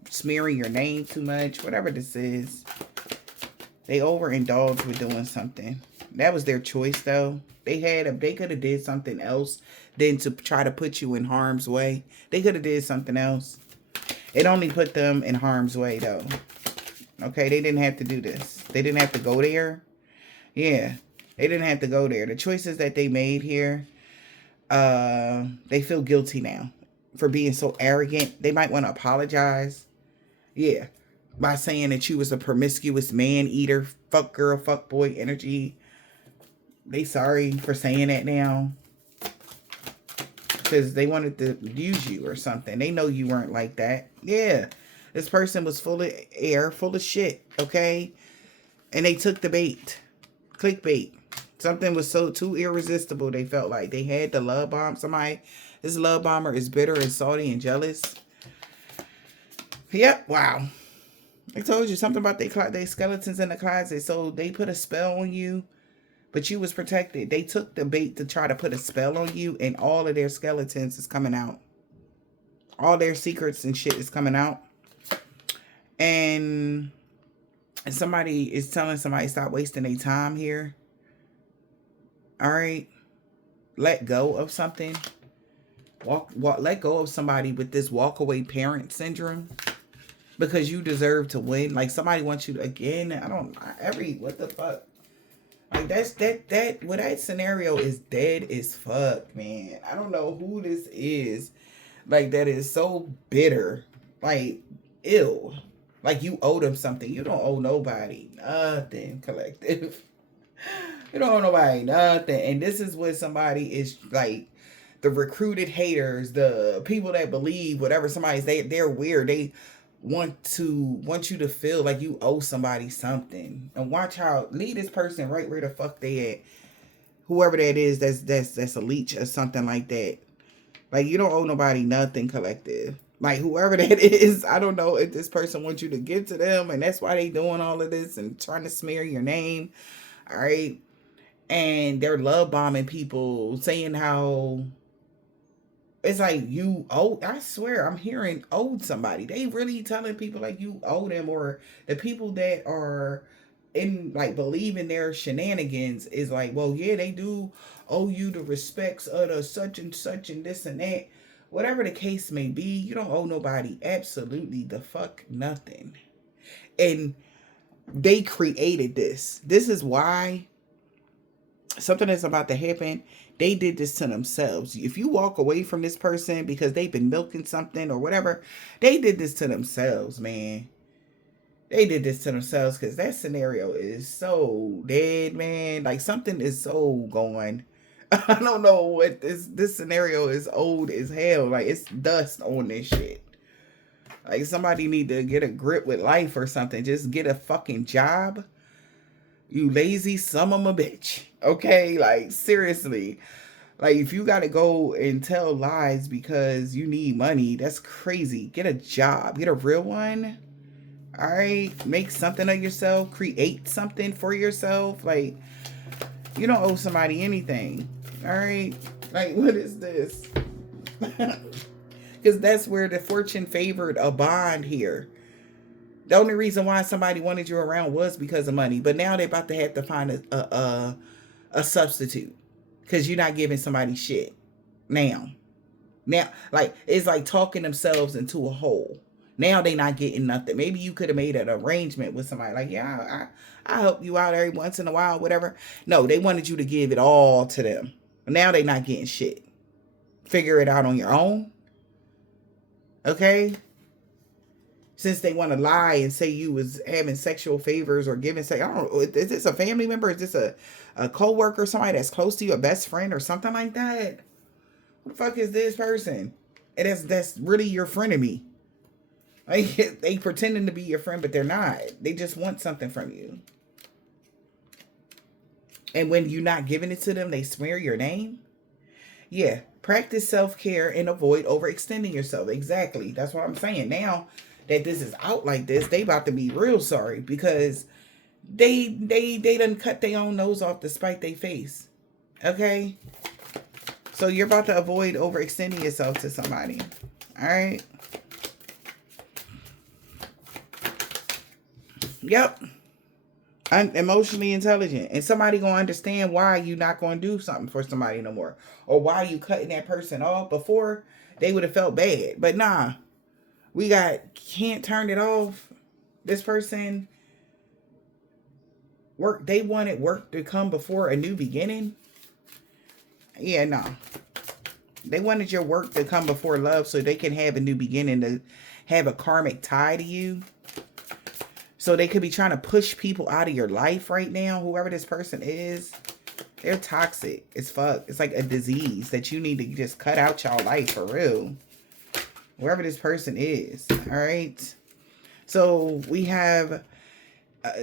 smearing your name too much. Whatever this is. They overindulged with doing something. That was their choice, though. They could have did something else than to try to put you in harm's way. They could have did something else. It only put them in harm's way, though. Okay, they didn't have to do this. They didn't have to go there. Yeah, they didn't have to go there. The choices that they made here, they feel guilty now for being so arrogant. They might want to apologize. Yeah, by saying that you was a promiscuous man-eater, fuck girl, fuck boy energy. They sorry for saying that now. Because they wanted to use you or something. They know you weren't like that. Yeah. This person was full of air, full of shit. Okay. And they took the bait. Clickbait. Something was so too irresistible. They felt like they had to love bomb somebody. This love bomber is bitter and salty and jealous. Yep. Wow. I told you something about they skeletons in the closet. So they put a spell on you, but you was protected. They took the bait to try to put a spell on you, and all of their skeletons is coming out. All their secrets and shit is coming out. And somebody is telling somebody stop wasting their time here. All right. Let go of something. Let go of somebody with this walk away parent syndrome. Because you deserve to win. Like somebody wants you to, again, what the fuck? Like that scenario is dead as fuck, man. I don't know who this is. Like that is so bitter. Like, ew. Like you owe them something. You don't owe nobody nothing, collective. You don't owe nobody nothing. And this is what somebody is like, the recruited haters, the people that believe whatever somebody's, they're weird. They want you to feel like you owe somebody something. And watch how, leave this person right where the fuck they at. Whoever that is, that's a leech or something like that. Like you don't owe nobody nothing, collective. Like whoever that is, I don't know if this person wants you to give to them, and that's why they doing all of this and trying to smear your name. All right. And they're love bombing people, saying how it's like you owe. I swear I'm hearing owed somebody. They really telling people like you owe them, or the people that are in like believe in their shenanigans is like, well, yeah, they do owe you the respects of the such and such and this and that. Whatever the case may be, you don't owe nobody absolutely the fuck nothing. And they created this. This is why something that's about to happen. They did this to themselves. If you walk away from this person because they've been milking something or whatever, they did this to themselves, man. They did this to themselves because that scenario is so dead, man. Like something is so going. I don't know what this scenario is old as hell. Like it's dust on this shit. Like somebody need to get a grip with life or something. Just get a fucking job. You lazy son of a bitch. Okay? Like seriously. Like if you gotta go and tell lies because you need money, that's crazy. Get a job. Get a real one. All right? Make something of yourself. Create something for yourself. Like you don't owe somebody anything. All right, like what is this? Because that's where the fortune favored a bond here. The only reason why somebody wanted you around was because of money, but now they're about to have to find a substitute because you're not giving somebody shit now. Like it's like talking themselves into a hole. Now they not getting nothing. Maybe you could have made an arrangement with somebody like, yeah, I help you out every once in a while, whatever. No, they wanted you to give it all to them. Now they not getting shit. Figure it out on your own. Okay? Since they want to lie and say you was having sexual favors or giving sex. I don't know. Is this a family member? Is this a co-worker? Somebody that's close to you? A best friend or something like that? Who the fuck is this person? And that's really your frenemy. Like, they pretending to be your friend, but they're not. They just want something from you. And when you're not giving it to them, they smear your name. Yeah. Practice self-care and avoid overextending yourself. Exactly. That's what I'm saying. Now that this is out like this, they about to be real sorry because they done cut their own nose off to spite their face. Okay? So you're about to avoid overextending yourself to somebody. All right? Yep. Emotionally intelligent, and somebody gonna understand why you not gonna do something for somebody no more, or why you cutting that person off. Before they would have felt bad, but nah, can't turn it off. This person they wanted work to come before a new beginning. Yeah, no, they wanted your work to come before love so they can have a new beginning, to have a karmic tie to you. So they could be trying to push people out of your life right now. Whoever this person is, they're toxic as fuck. It's like a disease that you need to just cut out y'all life for real. Whoever this person is. All right. So we have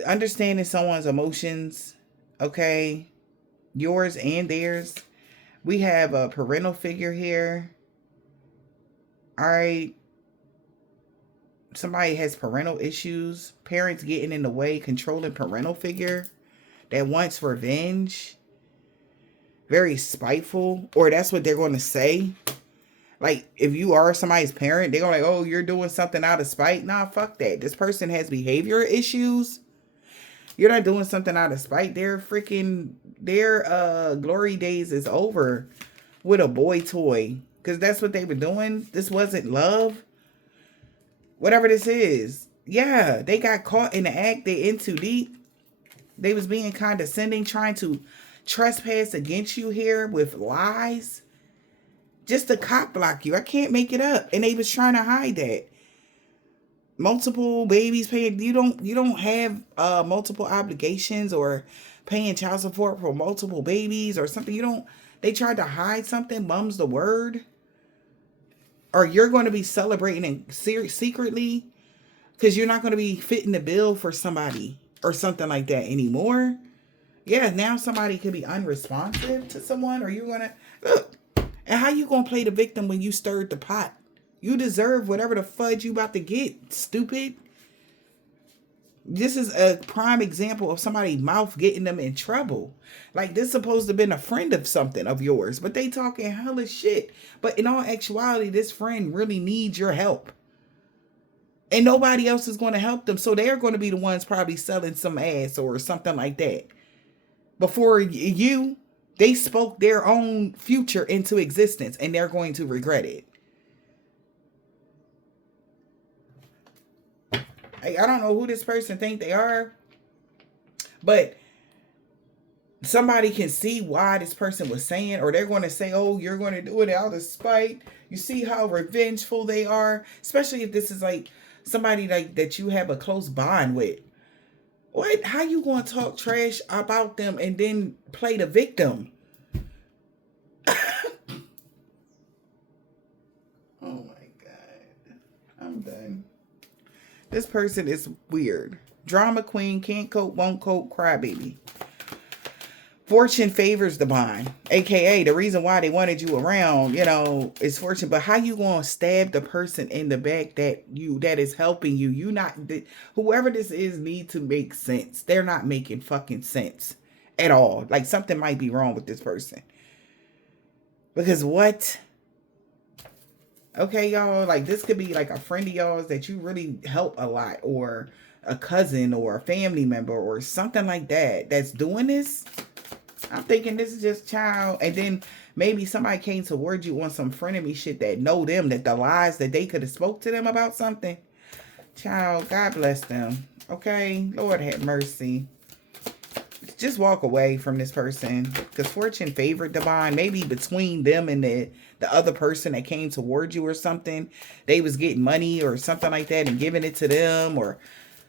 Understanding someone's emotions, okay, yours and theirs. We have a parental figure here. All right. Somebody has parental issues, parents getting in the way, controlling parental figure that wants revenge, very spiteful, or that's what they're going to say. Like, if you are somebody's parent, they're going to like, oh, you're doing something out of spite. Nah, fuck that. This person has behavior issues. You're not doing something out of spite. Their glory days is over with a boy toy. Because that's what they were doing. This wasn't love. Whatever this is. Yeah, they got caught in the act. They in too deep. They was being condescending, trying to trespass against you here with lies. Just to cop block you. I can't make it up. And they was trying to hide that. Multiple babies paying. You don't have multiple obligations or paying child support for multiple babies or something. You don't. They tried to hide something. Mum's the word. Or you're going to be celebrating and secretly because you're not going to be fitting the bill for somebody or something like that anymore. Yeah, now somebody could be unresponsive to someone, or you're going to look. And how you going to play the victim when you stirred the pot? You deserve whatever the fudge you about to get, stupid. This is a prime example of somebody's mouth getting them in trouble. Like, this supposed to have been a friend of something of yours, but they talking hella shit. But in all actuality, this friend really needs your help. And nobody else is going to help them. So they're going to be the ones probably selling some ass or something like that. Before you, they spoke their own future into existence and they're going to regret it. I don't know who this person think they are, but somebody can see why this person was saying, or they're going to say, oh, you're going to do it out of spite. You see how revengeful they are, especially if this is like somebody like that you have a close bond with. What? How you going to talk trash about them and then play the victim? Oh my God. I'm done. This person is weird. Drama queen, can't cope, won't cope, crybaby. Fortune favors the bond. AKA the reason why they wanted you around, is fortune. But how you gonna stab the person in the back that is helping you? Whoever this is need to make sense. They're not making fucking sense at all. Like, something might be wrong with this person. Because what? Okay, y'all, like, this could be like a friend of y'all's that you really help a lot, or a cousin or a family member or something like that that's doing this. I'm thinking this is just child. And then maybe somebody came towards you on some frenemy shit that know them, that the lies that they could have spoke to them about something. Child, God bless them. Okay, Lord have mercy. Just walk away from this person, because fortune favored the bond. Maybe between them and the other person that came towards you or something, they was getting money or something like that and giving it to them or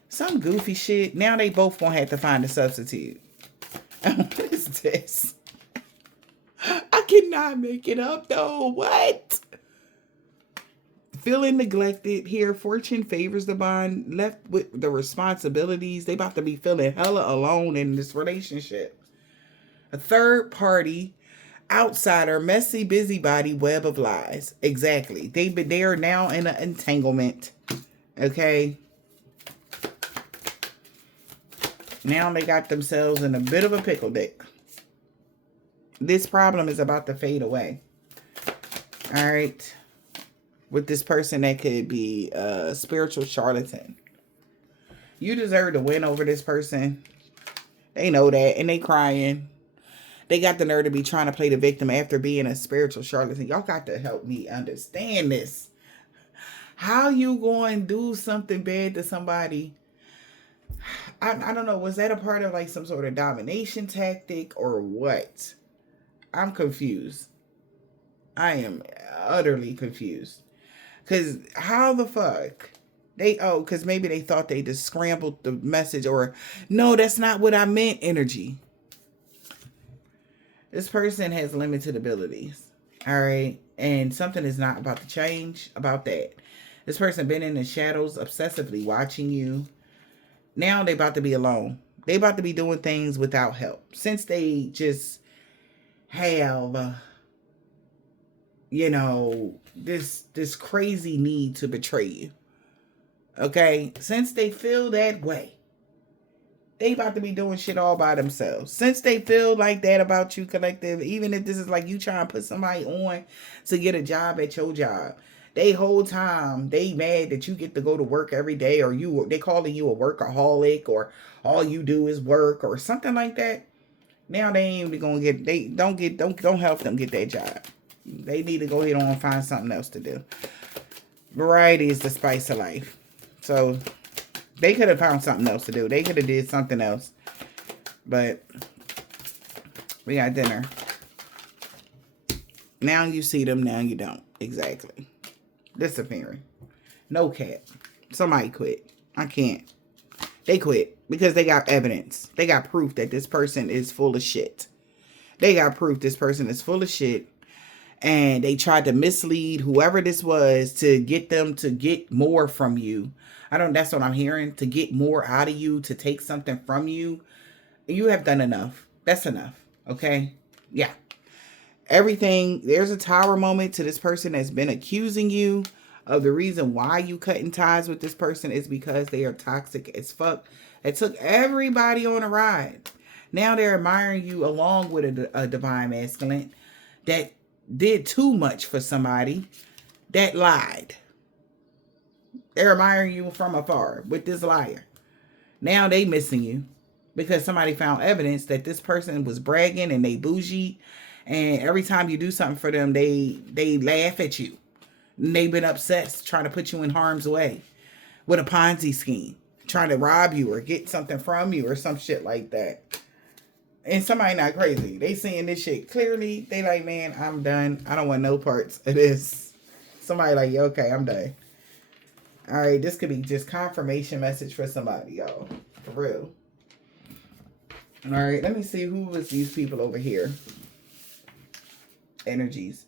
some goofy shit. Now they both gonna have to find a substitute. What is this? I cannot make it up though. What? Feeling neglected here. Fortune favors the bond. Left with the responsibilities. They about to be feeling hella alone in this relationship. A third party, outsider, messy busybody, web of lies. Exactly. They are now in an entanglement. Okay. Now they got themselves in a bit of a pickle dick. This problem is about to fade away. All right. With this person that could be a spiritual charlatan. You deserve to win over this person. They know that, and they crying. They got the nerve to be trying to play the victim after being a spiritual charlatan. Y'all got to help me understand this. How you going to do something bad to somebody? I don't know. Was that a part of like some sort of domination tactic or what? I'm confused. I am utterly confused. Because how the fuck? Because maybe they thought they just scrambled the message, or no, that's not what I meant energy. This person has limited abilities. All right. And something is not about to change about that. This person been in the shadows, obsessively watching you. Now they about to be alone. They about to be doing things without help. Since they just have, this crazy need to betray you. Okay? Since they feel that way, they about to be doing shit all by themselves. Since they feel like that about you, collective, even if this is like you trying to put somebody on to get a job at your job, they whole time they mad that you get to go to work every day, or they calling you a workaholic, or all you do is work or something like that. Now they ain't even gonna get, they don't help them get that job. They need to go ahead on and find something else to do. Variety is the spice of life. So they could have found something else to do. They could have did something else. But we got dinner. Now you see them, now you don't. Exactly. Disappearing. No cap. Somebody quit. I can't. They quit because they got evidence. They got proof that this person is full of shit. They got proof this person is full of shit. And they tried to mislead whoever this was to get them to get more from you. That's what I'm hearing. To get more out of you, to take something from you. You have done enough. That's enough. Okay? Yeah. Everything, there's a tower moment to this person that's been accusing you of the reason why you cutting ties with this person is because they are toxic as fuck. It took everybody on a ride. Now they're admiring you along with a divine masculine that did too much for somebody that lied. They're admiring you from afar with this liar. Now they missing you because somebody found evidence that this person was bragging and they bougie, and every time you do something for them, they laugh at you. And they've been obsessed trying to put you in harm's way with a Ponzi scheme, trying to rob you or get something from you or some shit like that. And somebody not crazy. They seeing this shit clearly. They like, man, I'm done. I don't want no parts of this. Somebody like, yeah, okay, I'm done. All right, this could be just confirmation message for somebody, y'all. For real. All right, let me see who was these people over here. Energies.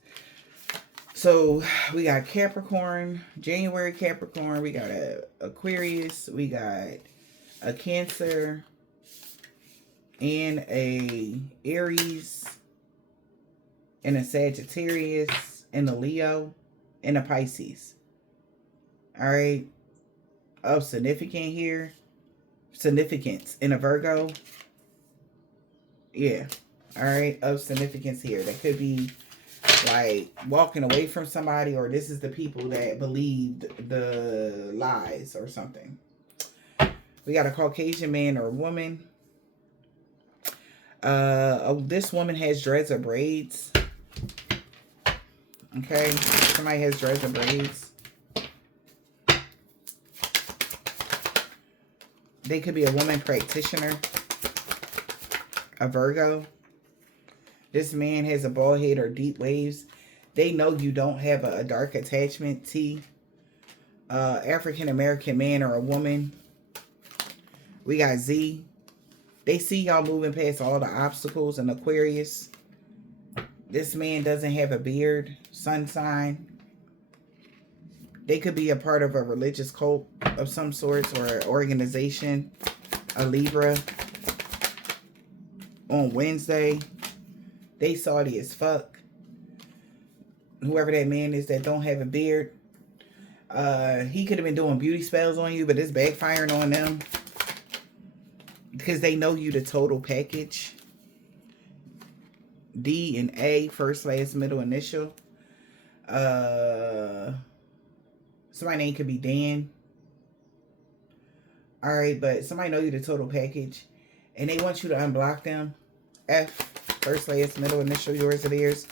So we got Capricorn, January Capricorn. We got a Aquarius. We got a Cancer and a Aries and a Sagittarius and a Leo and a Pisces. All right. Of significance in a Virgo. Yeah. All right. Of significance here. That could be like walking away from somebody, or this is the people that believed the lies or something. We got a Caucasian man or woman. This woman has dreads or braids. Okay. Somebody has dreads or braids. They could be a woman practitioner, a Virgo. This man has a bald head or deep waves. They know you don't have a dark attachment. T. African American man or a woman. We got Z. They see y'all moving past all the obstacles. An Aquarius. This man doesn't have a beard. Sun sign. They could be a part of a religious cult of some sorts or an organization. A Libra. On Wednesday. They salty as fuck. Whoever that man is that don't have a beard. He could have been doing beauty spells on you, but it's backfiring on them. Because they know you the total package. D and A, first, last, middle, initial. Somebody's name could be Dan. Alright, but somebody know you the total package. And they want you to unblock them. F, first, last, middle, initial, yours or theirs.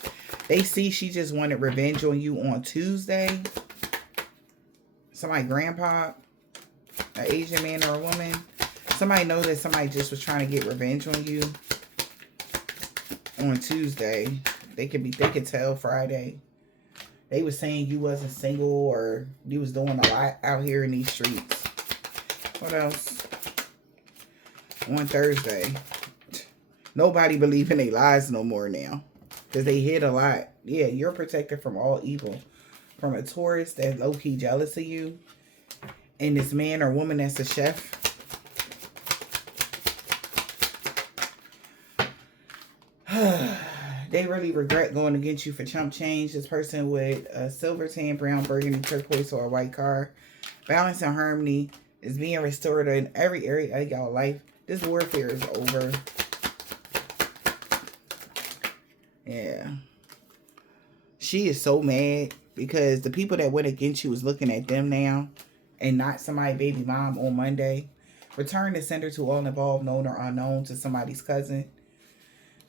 They see she just wanted revenge on you on Tuesday. Somebody grandpa, an Asian man or a woman. Somebody know that somebody just was trying to get revenge on you on Tuesday. They could tell Friday. They was saying you wasn't single or you was doing a lot out here in these streets. What else? On Thursday. Nobody believe in their lies no more now. Because they hid a lot. Yeah, you're protected from all evil. From a Taurus that's low-key jealous of you. And this man or woman that's a chef. They really regret going against you for chump change. This person with a silver, tan, brown, burgundy, turquoise, or a white car. Balance and harmony is being restored in every area of y'all life. This warfare is over. Yeah. She is so mad because the people that went against you is looking at them now and not somebody's baby mom on Monday. Return the sender to all involved, known or unknown, to somebody's cousin.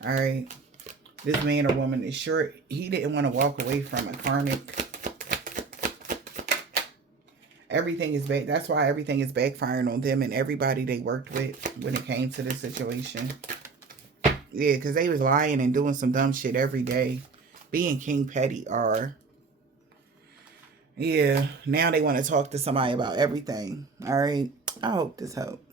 All right. This man or woman is sure he didn't want to walk away from a karmic. Everything is back. That's why everything is backfiring on them and everybody they worked with when it came to this situation. Yeah, because they was lying and doing some dumb shit every day. Being King Petty are. Yeah, now they want to talk to somebody about everything. All right. I hope this helps.